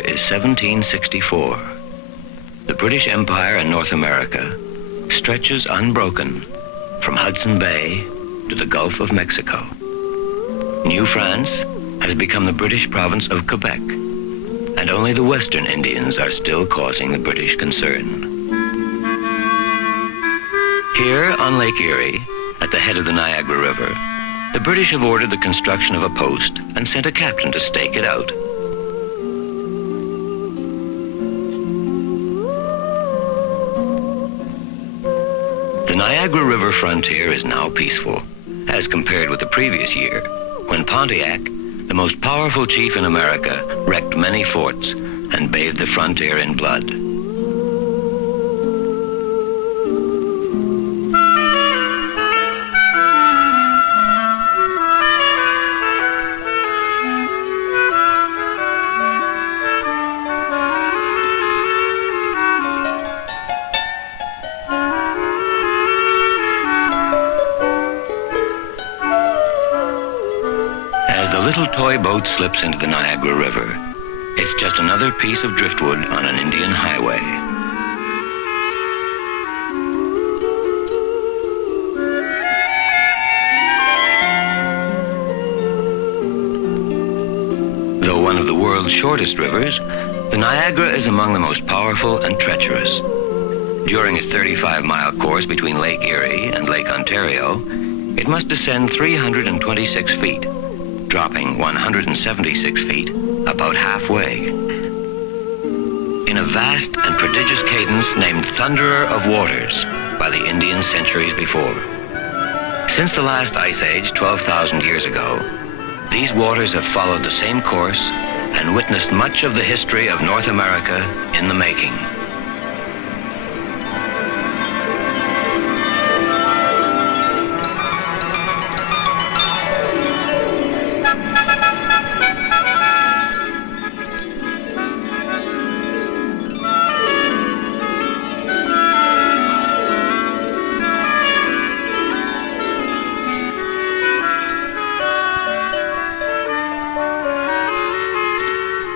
is 1764. The British Empire in North America stretches unbroken from Hudson Bay to the Gulf of Mexico. New France has become the British province of Quebec, and only the Western Indians are still causing the British concern. Here on Lake Erie, at the head of the Niagara River, the British have ordered the construction of a post and sent a captain to stake it out. The Niagara River frontier is now peaceful, as compared with the previous year, when Pontiac, the most powerful chief in America, wrecked many forts and bathed the frontier in blood. The little toy boat slips into the Niagara River. It's just another piece of driftwood on an Indian highway. Though one of the world's shortest rivers, the Niagara is among the most powerful and treacherous. During its 35-mile course between Lake Erie and Lake Ontario, it must descend 326 feet. Dropping 176 feet, about halfway. In a vast and prodigious cadence named Thunderer of Waters by the Indians centuries before. Since the last ice age 12,000 years ago, these waters have followed the same course and witnessed much of the history of North America in the making.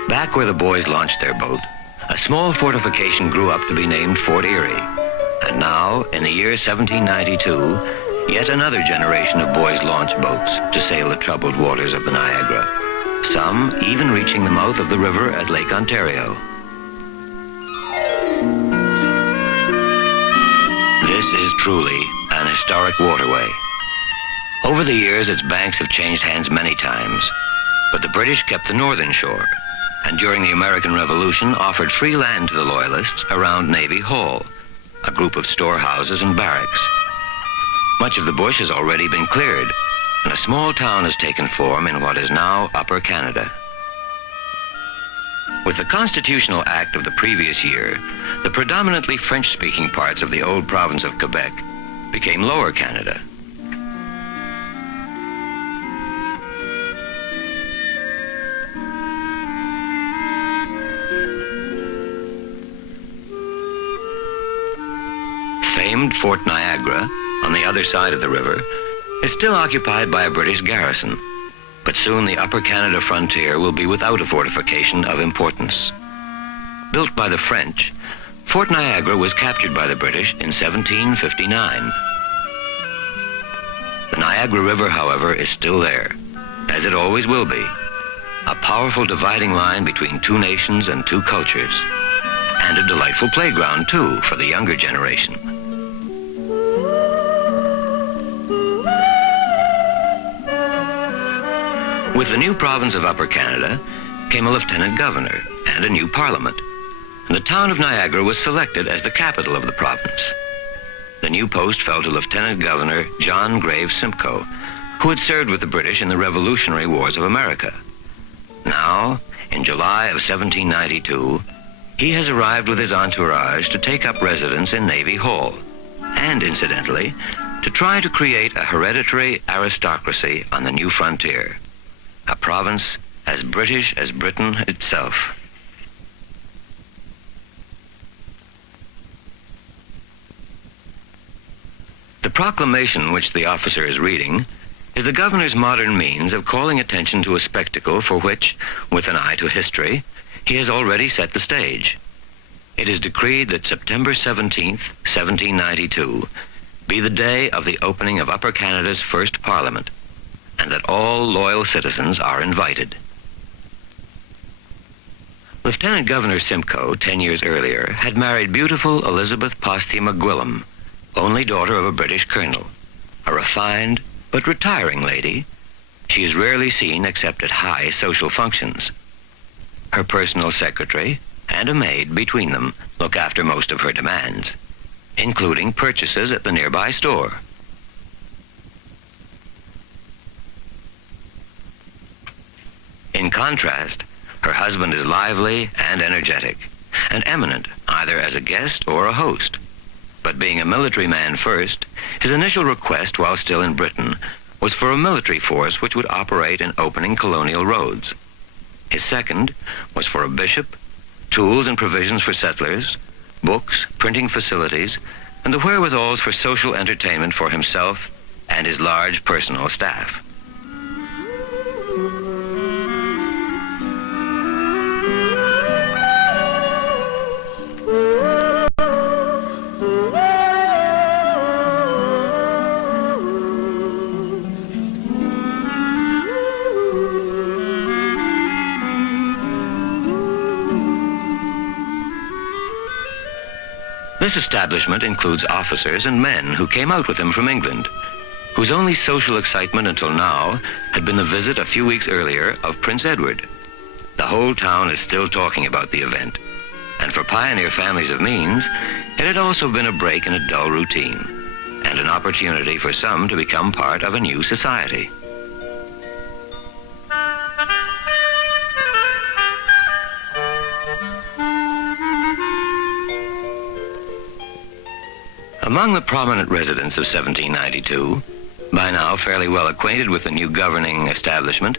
Back where the boys launched their boat, a small fortification grew up to be named Fort Erie. And now, in the year 1792, yet another generation of boys launched boats to sail the troubled waters of the Niagara, some even reaching the mouth of the river at Lake Ontario. This is truly an historic waterway. Over the years, its banks have changed hands many times, but the British kept the northern shore, and during the American Revolution offered free land to the Loyalists around Navy Hall, a group of storehouses and barracks. Much of the bush has already been cleared, and a small town has taken form in what is now Upper Canada. With the Constitutional Act of the previous year, the predominantly French-speaking parts of the old province of Quebec became Lower Canada. Famed Fort Niagara, on the other side of the river, is still occupied by a British garrison, but soon the Upper Canada frontier will be without a fortification of importance. Built by the French, Fort Niagara was captured by the British in 1759. The Niagara River, however, is still there, as it always will be, a powerful dividing line between two nations and two cultures, and a delightful playground, too, for the younger generation. With the new province of Upper Canada came a lieutenant governor and a new parliament, and the town of Niagara was selected as the capital of the province. The new post fell to Lieutenant Governor John Graves Simcoe, who had served with the British in the Revolutionary Wars of America. Now, in July of 1792, he has arrived with his entourage to take up residence in Navy Hall, and incidentally, to try to create a hereditary aristocracy on the new frontier. A province as British as Britain itself. The proclamation which the officer is reading is the governor's modern means of calling attention to a spectacle for which, with an eye to history, he has already set the stage. It is decreed that September 17th, 1792, be the day of the opening of Upper Canada's first Parliament, and that all loyal citizens are invited. Lieutenant Governor Simcoe, 10 years earlier, had married beautiful Elizabeth Posthuma Gwillim, only daughter of a British colonel. A refined but retiring lady, she is rarely seen except at high social functions. Her personal secretary and a maid between them look after most of her demands, including purchases at the nearby store. In contrast, her husband is lively and energetic, and eminent either as a guest or a host. But being a military man first, his initial request while still in Britain was for a military force which would operate in opening colonial roads. His second was for a bishop, tools and provisions for settlers, books, printing facilities, and the wherewithals for social entertainment for himself and his large personal staff. This establishment includes officers and men who came out with him from England, whose only social excitement until now had been the visit a few weeks earlier of Prince Edward. The whole town is still talking about the event, and for pioneer families of means, it had also been a break in a dull routine, and an opportunity for some to become part of a new society. Among the prominent residents of 1792, by now fairly well acquainted with the new governing establishment,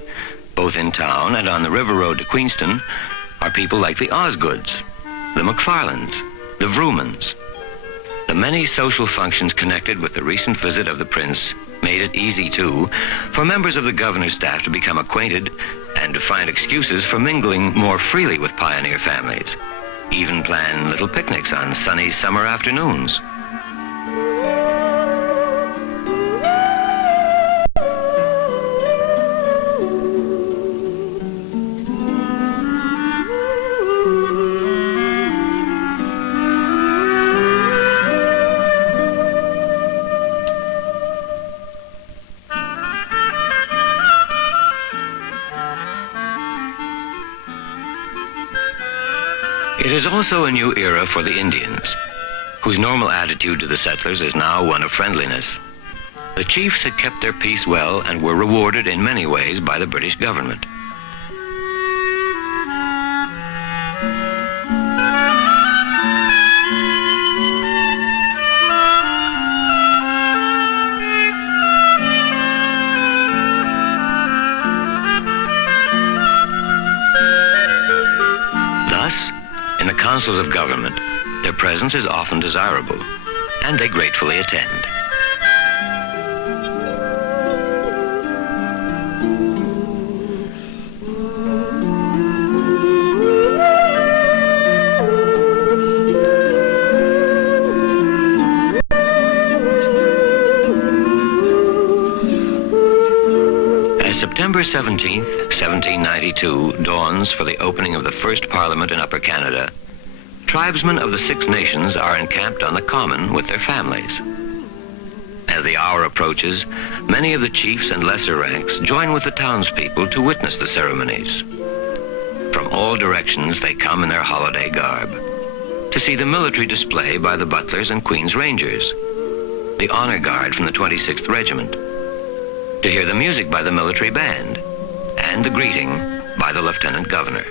both in town and on the river road to Queenston, are people like the Osgoods, the McFarlands, the Vrumans. The many social functions connected with the recent visit of the Prince made it easy, too, for members of the governor's staff to become acquainted and to find excuses for mingling more freely with pioneer families, even plan little picnics on sunny summer afternoons. It is also a new era for the Indians, whose normal attitude to the settlers is now one of friendliness. The chiefs had kept their peace well and were rewarded in many ways by the British government. Thus, in the councils of government, their presence is often desirable, and they gratefully attend. As September 17th, 1792 dawns for the opening of the first Parliament in Upper Canada, tribesmen of the Six Nations are encamped on the common with their families. As the hour approaches, many of the chiefs and lesser ranks join with the townspeople to witness the ceremonies. From all directions they come in their holiday garb, to see the military display by the Butlers and Queen's Rangers, the honor guard from the 26th Regiment, to hear the music by the military band, and the greeting by the Lieutenant Governor.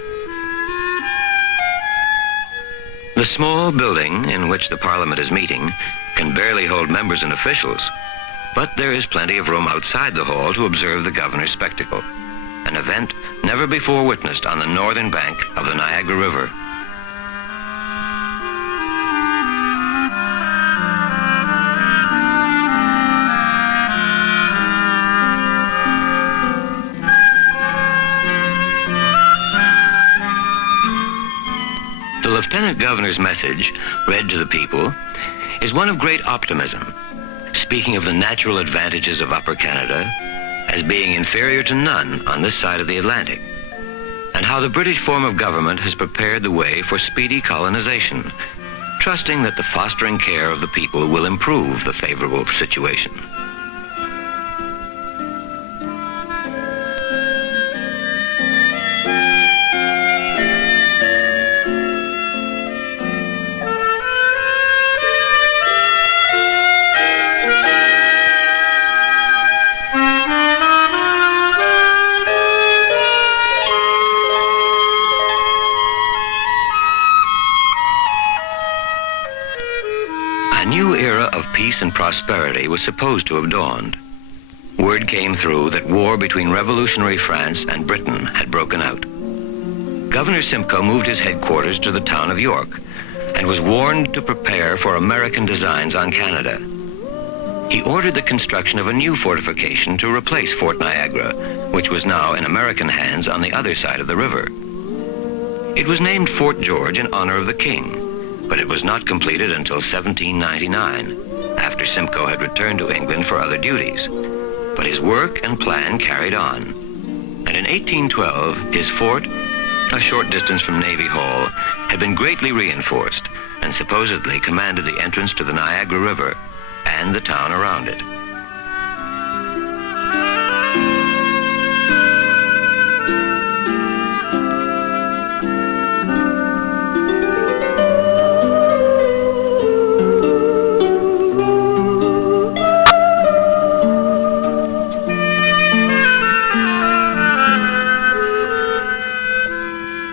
The small building in which the Parliament is meeting can barely hold members and officials, but there is plenty of room outside the hall to observe the Governor's spectacle, an event never before witnessed on the northern bank of the Niagara River. Lieutenant Governor's message, read to the people, is one of great optimism, speaking of the natural advantages of Upper Canada as being inferior to none on this side of the Atlantic, and how the British form of government has prepared the way for speedy colonization, trusting that the fostering care of the people will improve the favorable situation. A new era of peace and prosperity was supposed to have dawned. Word came through that war between revolutionary France and Britain had broken out. Governor Simcoe moved his headquarters to the town of York and was warned to prepare for American designs on Canada. He ordered the construction of a new fortification to replace Fort Niagara, which was now in American hands on the other side of the river. It was named Fort George in honor of the King, but it was not completed until 1799, after Simcoe had returned to England for other duties. But his work and plan carried on. And in 1812, his fort, a short distance from Navy Hall, had been greatly reinforced and supposedly commanded the entrance to the Niagara River and the town around it.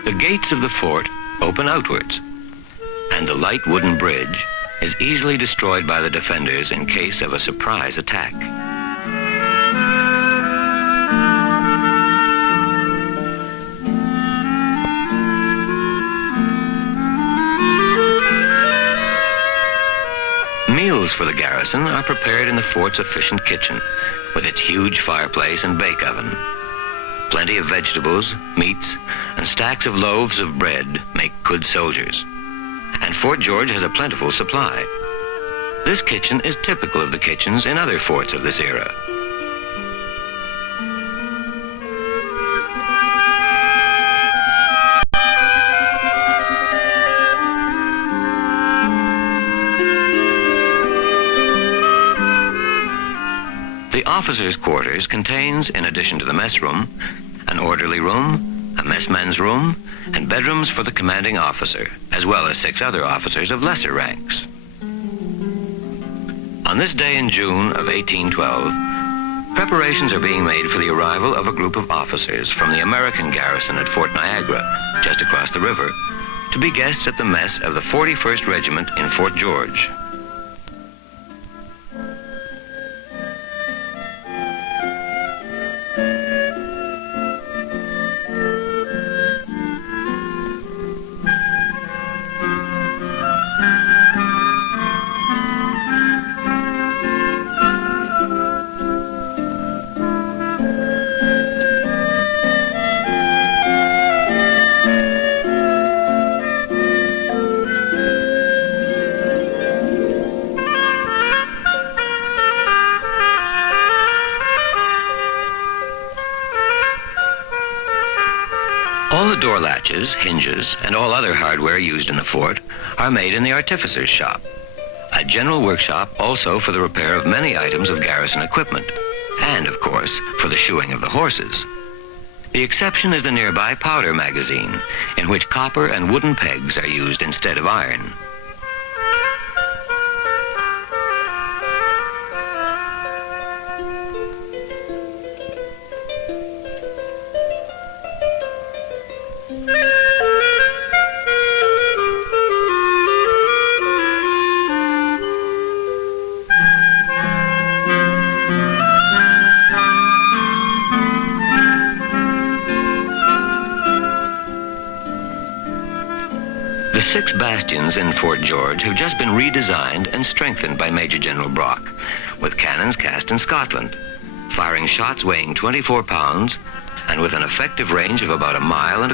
The gates of the fort open outwards, and the light wooden bridge is easily destroyed by the defenders in case of a surprise attack. Meals for the garrison are prepared in the fort's efficient kitchen, with its huge fireplace and bake oven. Plenty of vegetables, meats, and stacks of loaves of bread make good soldiers. And Fort George has a plentiful supply. This kitchen is typical of the kitchens in other forts of this era. The officers' quarters contains, in addition to the mess room, an orderly room, a messman's room, and bedrooms for the commanding officer, as well as 6 other officers of lesser ranks. On this day in June of 1812, preparations are being made for the arrival of a group of officers from the American garrison at Fort Niagara, just across the river, to be guests at the mess of the 41st Regiment in Fort George. All the door latches, hinges, and all other hardware used in the fort are made in the artificer's shop, a general workshop also for the repair of many items of garrison equipment, and, of course, for the shoeing of the horses. The exception is the nearby powder magazine, in which copper and wooden pegs are used instead of iron. The 6 bastions in Fort George have just been redesigned and strengthened by Major General Brock, with cannons cast in Scotland, firing shots weighing 24 pounds and with an effective range of about 1.25 miles.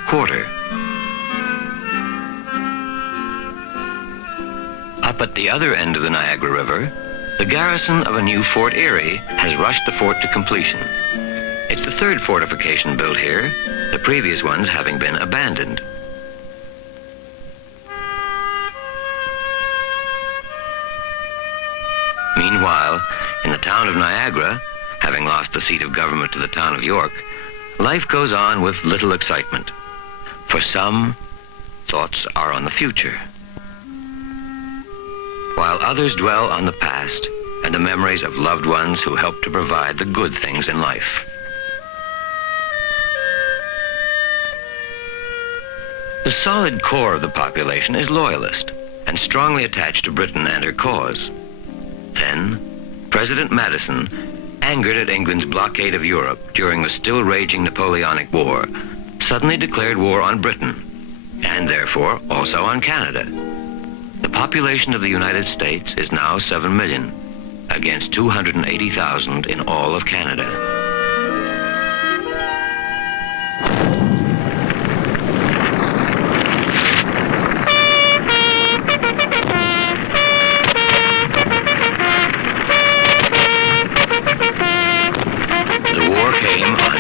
Up at the other end of the Niagara River, the garrison of a new Fort Erie has rushed the fort to completion. It's the third fortification built here, the previous ones having been abandoned. Meanwhile, in the town of Niagara, having lost the seat of government to the town of York, life goes on with little excitement. For some, thoughts are on the future, while others dwell on the past and the memories of loved ones who helped to provide the good things in life. The solid core of the population is loyalist and strongly attached to Britain and her cause. Then, President Madison, angered at England's blockade of Europe during the still raging Napoleonic War, suddenly declared war on Britain, and therefore also on Canada. The population of the United States is now 7 million, against 280,000 in all of Canada.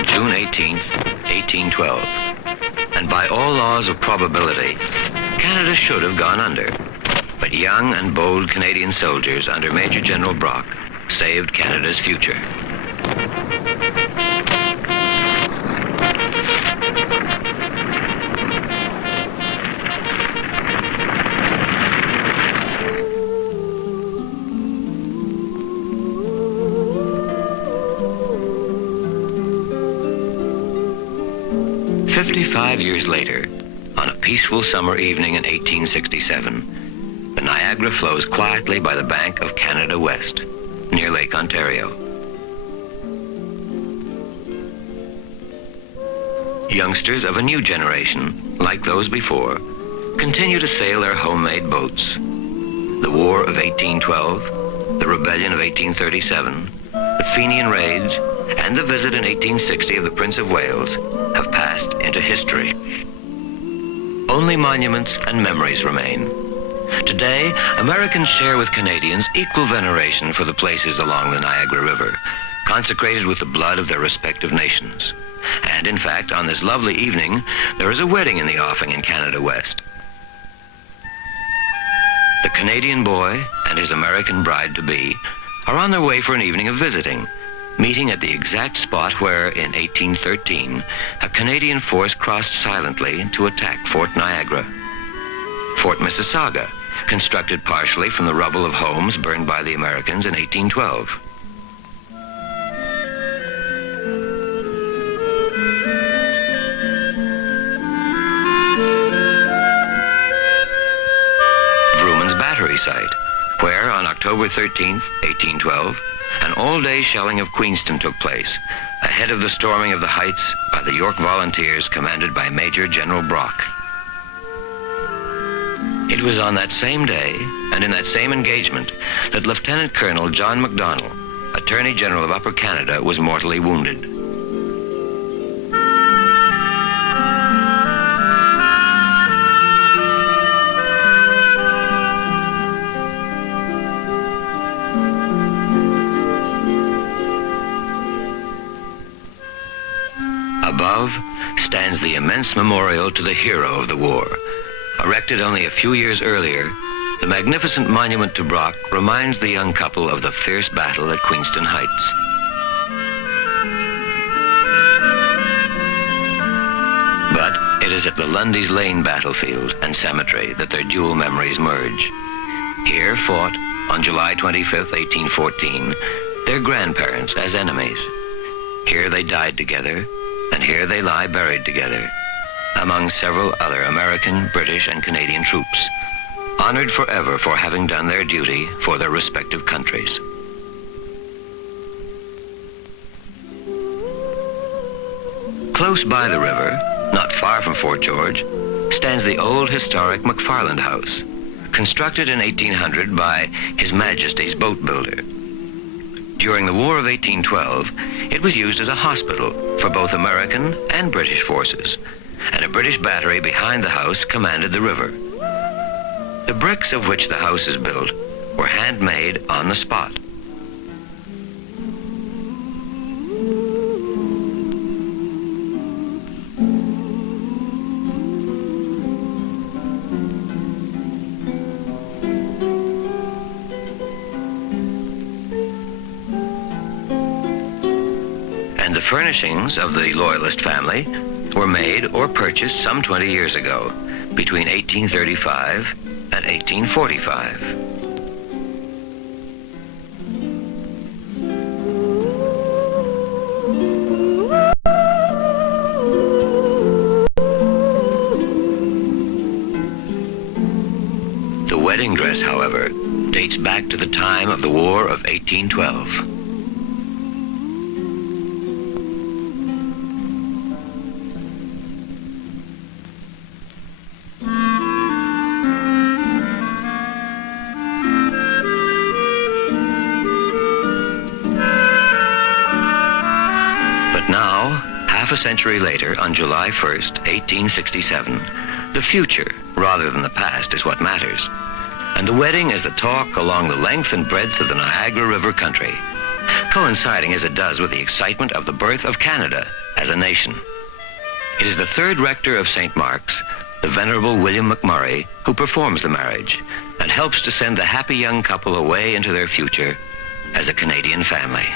June 18, 1812, and by all laws of probability, Canada should have gone under. But young and bold Canadian soldiers under Major General Brock saved Canada's future. "55 years later, on a peaceful summer evening in 1867, the Niagara flows quietly by the bank of Canada West, near Lake Ontario. Youngsters of a new generation, like those before, continue to sail their homemade boats. The War of 1812, the Rebellion of 1837, the Fenian raids, and the visit in 1860 of the Prince of Wales have passed into history. Only monuments and memories remain. Today, Americans share with Canadians equal veneration for the places along the Niagara River, consecrated with the blood of their respective nations. And in fact, on this lovely evening, there is a wedding in the offing in Canada West. The Canadian boy and his American bride-to-be are on their way for an evening of visiting, meeting at the exact spot where, in 1813, a Canadian force crossed silently to attack Fort Niagara. Fort Mississauga, constructed partially from the rubble of homes burned by the Americans in 1812. Vrooman's Battery site, where on October 13, 1812, an all-day shelling of Queenston took place, ahead of the storming of the Heights by the York Volunteers commanded by Major General Brock. It was on that same day, and in that same engagement, that Lieutenant Colonel John MacDonald, Attorney General of Upper Canada, was mortally wounded. Above stands the immense memorial to the hero of the war. Erected only a few years earlier, the magnificent monument to Brock reminds the young couple of the fierce battle at Queenston Heights. But it is at the Lundy's Lane battlefield and cemetery that their dual memories merge. Here fought, on July 25, 1814, their grandparents as enemies. Here they died together, and here they lie buried together, among several other American, British, and Canadian troops, honored forever for having done their duty for their respective countries. Close by the river, not far from Fort George, stands the old historic McFarland House, constructed in 1800 by His Majesty's boat builder. During the War of 1812, it was used as a hospital for both American and British forces, and a British battery behind the house commanded the river. The bricks of which the house is built were handmade on the spot. And the furnishings of the Loyalist family were made or purchased some 20 years ago, between 1835 and 1845. The wedding dress, however, dates back to the time of the War of 1812. Now, half a century later, on July 1st, 1867, the future, rather than the past, is what matters. And the wedding is the talk along the length and breadth of the Niagara River country, coinciding as it does with the excitement of the birth of Canada as a nation. It is the third rector of St. Mark's, the Venerable William McMurray, who performs the marriage and helps to send the happy young couple away into their future as a Canadian family.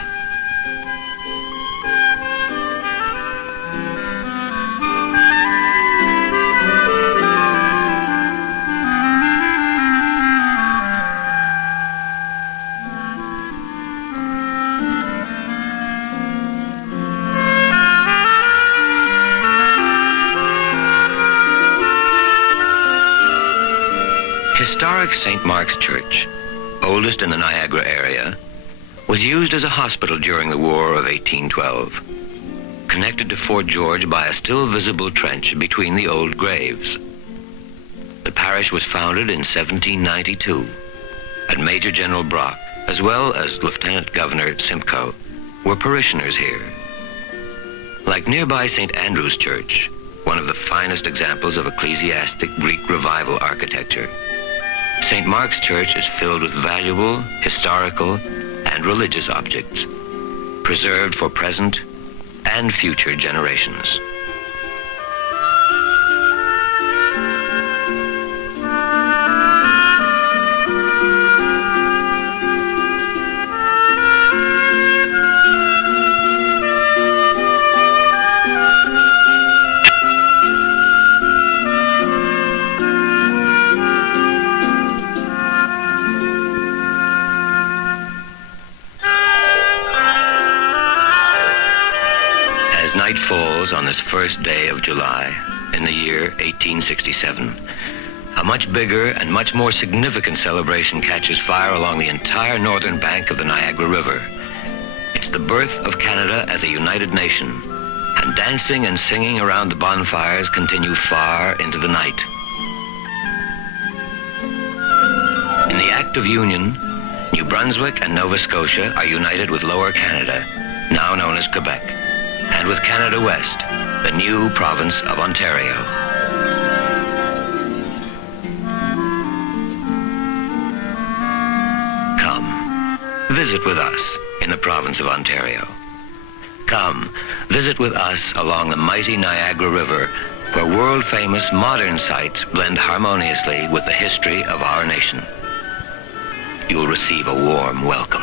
Historic St. Mark's Church, oldest in the Niagara area, was used as a hospital during the War of 1812, connected to Fort George by a still visible trench between the old graves. The parish was founded in 1792, and Major General Brock, as well as Lieutenant Governor Simcoe, were parishioners here. Like nearby St. Andrew's Church, one of the finest examples of ecclesiastic Greek revival architecture, St. Mark's Church is filled with valuable, historical, and religious objects, preserved for present and future generations. As night falls on this first day of July in the year 1867, a much bigger and much more significant celebration catches fire along the entire northern bank of the Niagara River. It's the birth of Canada as a united nation, and dancing and singing around the bonfires continue far into the night. In the act of union, New Brunswick and Nova Scotia are united with Lower Canada, now known as Quebec, and with Canada West, the new province of Ontario. Come, visit with us in the province of Ontario. Come, visit with us along the mighty Niagara River, where world-famous modern sites blend harmoniously with the history of our nation. You will receive a warm welcome.